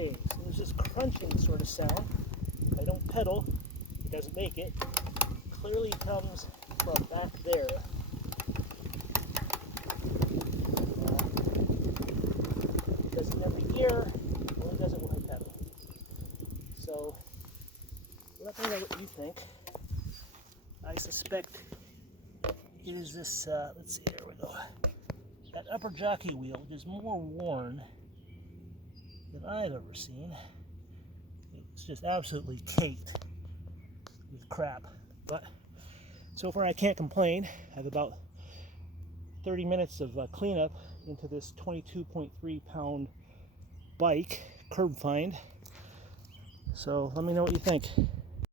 Okay, so there's this crunching sort of sound. If I don't pedal, it doesn't make it. Clearly comes from back there. It does it in every gear, only does it when I pedal. So let me know what you think. I suspect it is this, let's see, there we go. That upper jockey wheel, which is more worn than I've ever seen. It's just absolutely caked with crap. But so far I can't complain. I have about 30 minutes of cleanup into this 22.3 pound bike, curb find. So let me know what you think.